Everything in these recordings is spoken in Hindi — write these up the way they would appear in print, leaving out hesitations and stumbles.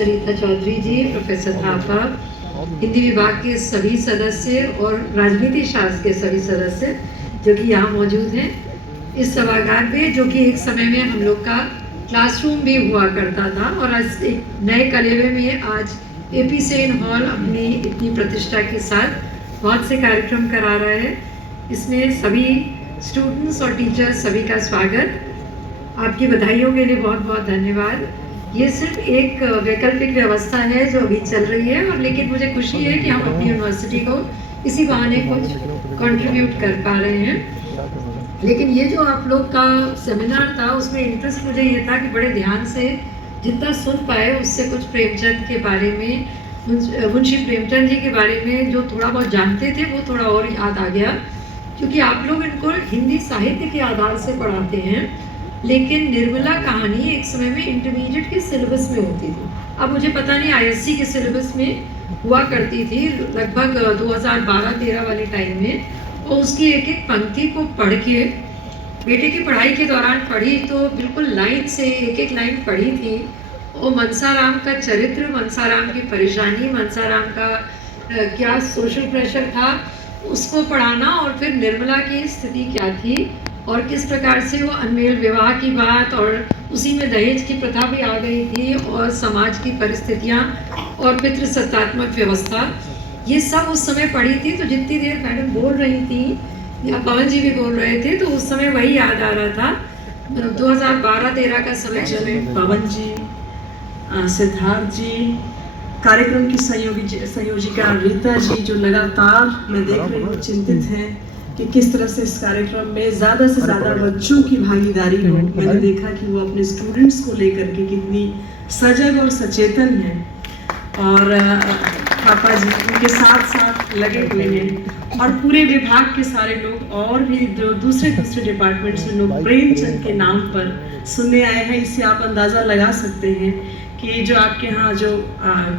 सरिता चौधरी जी, प्रोफेसर थापा, हिंदी विभाग के सभी सदस्य और राजनीति शास्त्र के सभी सदस्य जो कि यहाँ मौजूद हैं इस सभागार में, जो कि एक समय में हम लोग का क्लासरूम भी हुआ करता था और आज एक नए कलेवे में आज AP सेन हॉल अपनी इतनी प्रतिष्ठा के साथ बहुत से कार्यक्रम करा रहे हैं। इसमें सभी स्टूडेंट्स और टीचर्स सभी का स्वागत। आपकी बधाइयों के लिए बहुत बहुत धन्यवाद। ये सिर्फ एक वैकल्पिक व्यवस्था है जो अभी चल रही है, और लेकिन मुझे खुशी है कि हम अपनी यूनिवर्सिटी को इसी बहाने कुछ कंट्रीब्यूट कर पा रहे हैं। लेकिन ये जो आप लोग का सेमिनार था उसमें इंटरेस्ट मुझे ये था कि बड़े ध्यान से जितना सुन पाए उससे कुछ प्रेमचंद के बारे में, मुंशी प्रेमचंद जी के बारे में जो थोड़ा बहुत जानते थे वो थोड़ा और याद आ गया, क्योंकि आप लोग इनको हिंदी साहित्य के आधार से पढ़ाते हैं। लेकिन निर्मला कहानी एक समय में इंटरमीडिएट के सिलेबस में होती थी। अब मुझे पता नहीं ISC के सिलेबस में हुआ करती थी लगभग 2012-13 वाले टाइम में, और उसकी एक एक पंक्ति को पढ़ के बेटे की पढ़ाई के दौरान पढ़ी तो बिल्कुल लाइन से एक एक लाइन पढ़ी थी। और मनसाराम का चरित्र, मनसाराम की परेशानी, मनसाराम का क्या सोशल प्रेशर था उसको पढ़ाना, और फिर निर्मला की स्थिति क्या थी और किस प्रकार से वो अनमेल विवाह की बात, और उसी में दहेज की प्रथा भी आ गई थी, और समाज की परिस्थितियाँ और पितृसत्तात्मक व्यवस्था, ये सब उस समय पढ़ी थी। तो जितनी देर मैडम बोल रही थी या पवन जी भी बोल रहे थे तो उस समय वही याद आ रहा था। 2012-13 का समय चले। पवन जी, सिद्धार्थ जी, कार्यक्रम की संयोजिका रीता जी, जो लगातार मैं देख रही हूँ चिंतित हैं कि किस तरह से इस कार्यक्रम में ज़्यादा से ज़्यादा बच्चों की भागीदारी हो। मैंने देखा कि वो अपने स्टूडेंट्स को लेकर के कितनी सजग और सचेतन है, और पापा जी उनके साथ साथ लगे हुए हैं, और पूरे विभाग के सारे लोग और भी जो दूसरे डिपार्टमेंट से लोग प्रेमचंद के नाम पर सुनने आए हैं। इससे आप अंदाज़ा लगा सकते हैं कि जो आपके यहाँ जो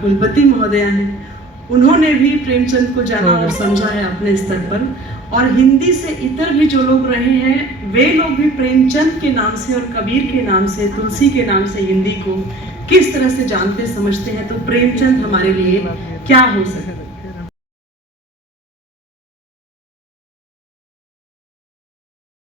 कुलपति महोदया हैं उन्होंने भी प्रेमचंद को जाना और समझा है अपने स्तर पर, और हिंदी से इतर भी जो लोग रहे हैं वे लोग भी प्रेमचंद के नाम से और कबीर के नाम से, तुलसी के नाम से हिंदी को किस तरह से जानते समझते हैं। तो प्रेमचंद हमारे लिए क्या हो सकता है।